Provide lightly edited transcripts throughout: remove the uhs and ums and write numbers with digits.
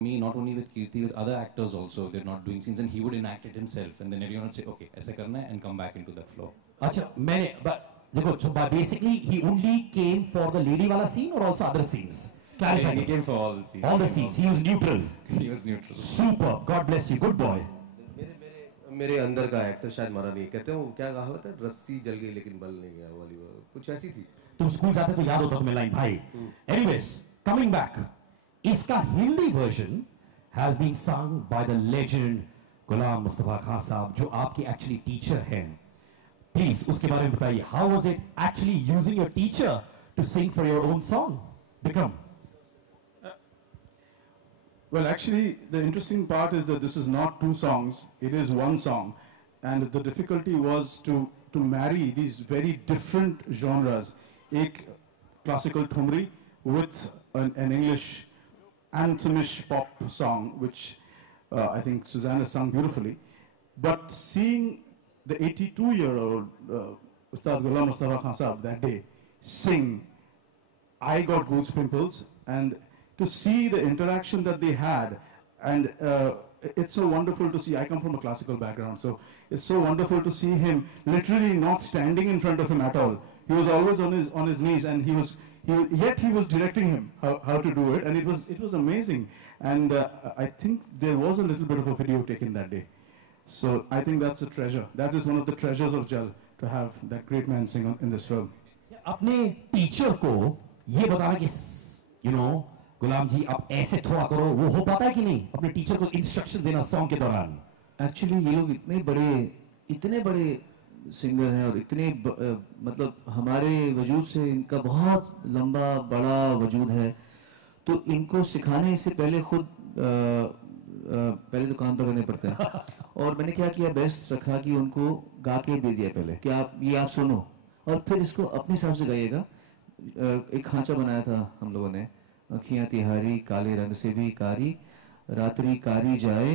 me, not only with Kirti, with other actors also. They're not doing scenes, and he would enact it himself, and then everyone would say, "Okay, ऐसे करना है," and come back into that flow. अच्छा मैंने देखो so basically he only came for the lady wala scene or also other scenes. Clarify. He came for all the scenes. All the scenes. He was neutral. He was neutral. Super. God bless you. Good boy. मेरे अंदर का actor शायद मरा नहीं, कहते हैं वो क्या कहावत है, रस्सी जल गई लेकिन बल नहीं गया वाली, कुछ ऐसी थी. तुम स्कूल जाते तो याद होता तुम्हें लाइन भाई. Anyways, coming back, इसका Hindi version has been sung by the legend Ghulam Mustafa Khan साहब, जो आपके actually teacher हैं. Please उसके बारे में बताइए. How was it actually using your teacher to sing for your own song? Bikram. Well, actually, the interesting part is that this is not two songs, it is one song. And the difficulty was to marry these very different genres. Ek classical thumri with an English anthemish pop song, which I think Suzanne has sung beautifully. But seeing the 82-year-old Ustad Ghulam Mustafa Khan Sahab that day sing, I got goose pimples, and to see the interaction that they had, and it's so wonderful to see. I come from a classical background, so it's so wonderful to see him literally not standing in front of him at all. He was always on his knees, and yet he was directing him how to do it, and it was amazing. And I think there was a little bit of a video taken that day. So I think that's a treasure. That is one of the treasures of Jal, to have that great man sing in this film. अपने teacher को ये बताना कि you know गुलाम जी आप ऐसे थोड़ा करो, वो हो पाता है कि नहीं? अपने टीचर को इंस्ट्रक्शन देना सॉन्ग के दौरान. एक्चुअली ये लोग इतने बड़े सिंगर हैं और इतने मतलब हमारे वजूद से इनका बहुत लंबा बड़ा वजूद है, तो इनको सिखाने से पहले खुद पहले तो कान पकड़ने पड़ते हैं. और मैंने क्या किया, बेस्ट रखा कि उनको गा के दे दिया पहले कि आप सुनो और फिर इसको अपने हिसाब से गाइएगा. एक खांचा बनाया था हम लोगों ने, अखियां तिहारी काले रंग से भी कारी, रात्रि कारी जाए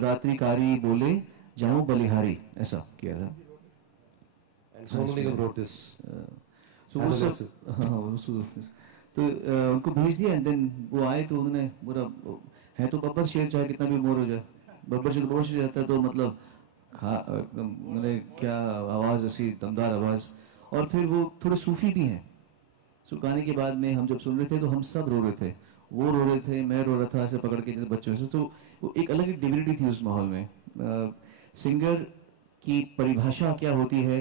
रात्रि कारी बोले जाऊं बलिहारी, ऐसा किया था. Sonu Nigam wrote this. तो वो सब तो उनको भेज दिया, एंड देन वो आए तो उन्होंने पूरा है तो बब्बर शेर चाहे कितना भी मोर हो जाए, बब्बर शेर रहता है तो मतलब मैंने क्या आवाज़, ऐसी दमदार आवाज़. और फिर वो थोड़े सूफी भी हैं. सो गाने के बाद में हम जब सुन रहे थे तो हम सब रो रहे थे, वो रो रहे थे, मैं रो रहा था ऐसे पकड़ के जैसे बच्चों से. तो वो एक अलग ही डिविनिटी थी उस माहौल में. सिंगर की परिभाषा क्या होती है,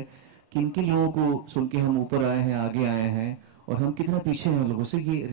किन किन लोगों को सुन के हम ऊपर आए हैं, आगे आए हैं, और हम कितना पीछे हैं उन लोगों से, ये